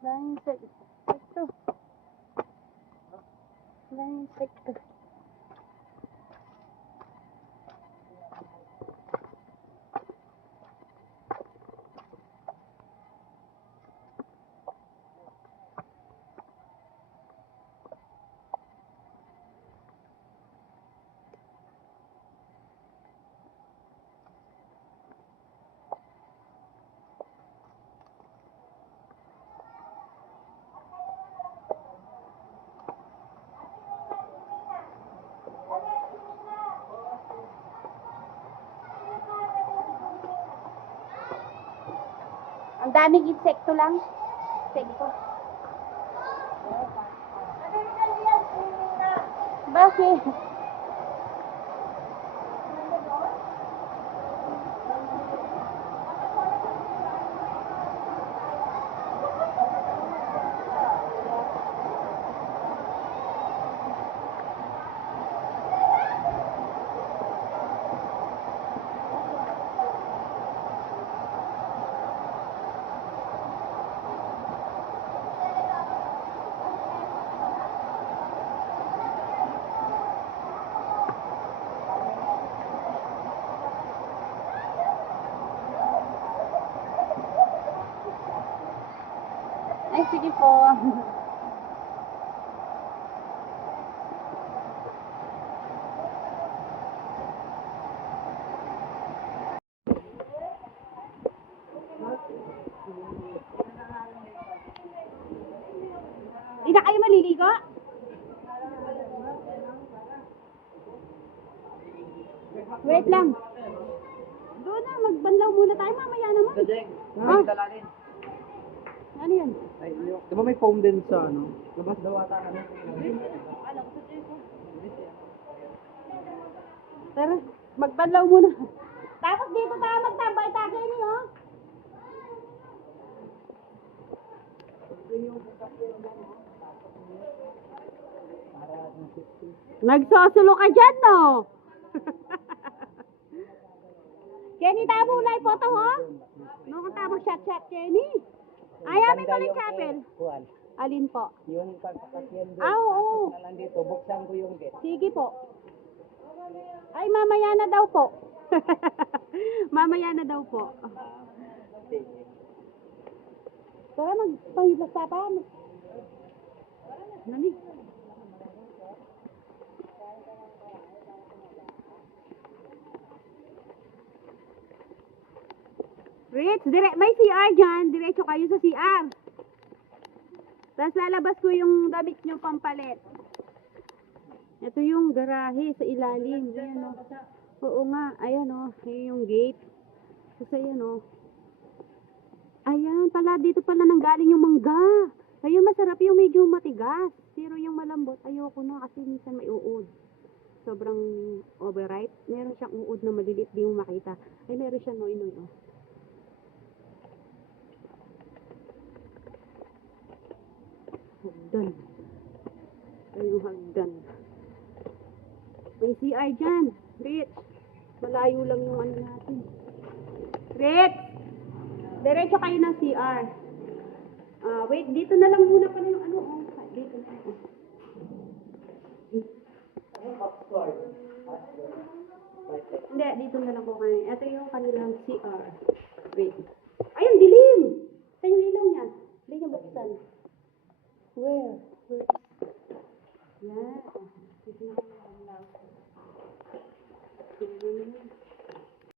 Daming insekto. Daming insekto. Ang daming insekto lang. Insekto. Bakit? Ay, sige po. Hindi na kayo maliligo? Wait lang. Doon na, magbanlaw muna tayo. Mamaya naman. May dalalin. Ano yan? Ay, di ba may foam din sa ano? Labas daw ata ano? Tara, magbanlaw muna. Tapos dito tayo magtambay tagay niyo. Nagsosulo ka dyan, no? Kenny, tamo na yung photo, ho? No, kung tamo shot, Kenny. Ayamin ko rin chapel. Kuan. Alin po? Yung pagkakasyan doon. Oo. Na lang dito, buksan ko yung gate. Sige po. Ay, mamaya na daw po. Mamaya na daw po. Sige. Tara, magpahiblas pa. Nani? Rich, may CR dyan. Diretso kayo sa CR. Tapos lalabas ko yung damit nyo pampalit. Ito yung garahe sa ilalim. Ayan o. Oo nga. Ayan o. Ayan yung gate. Tapos ayan o. Ayan pala. Dito pala nanggaling yung mangga. Ayun, masarap yung medyo matigas. Pero yung malambot, ayoko na kasi minsan may uod. Sobrang overripe. Meron siyang uod na maliliit. Di mo makita. Ay, meron siyang noy-noy o. Hagdan. Ay, yung hagdan. May CR dyan. Rich. Malayo lang yung ano natin. Rich! Diretso kayo ng CR. Wait, dito na lang muna pala yung ano. Oh, dito na. Hindi, dito na lang po kayo. Ito yung kanilang CR. Wait. Ayun, dilim! Ito yung ilaw niya. Hindi niya buksan. Where? Where? Yeah. Dito na kayo.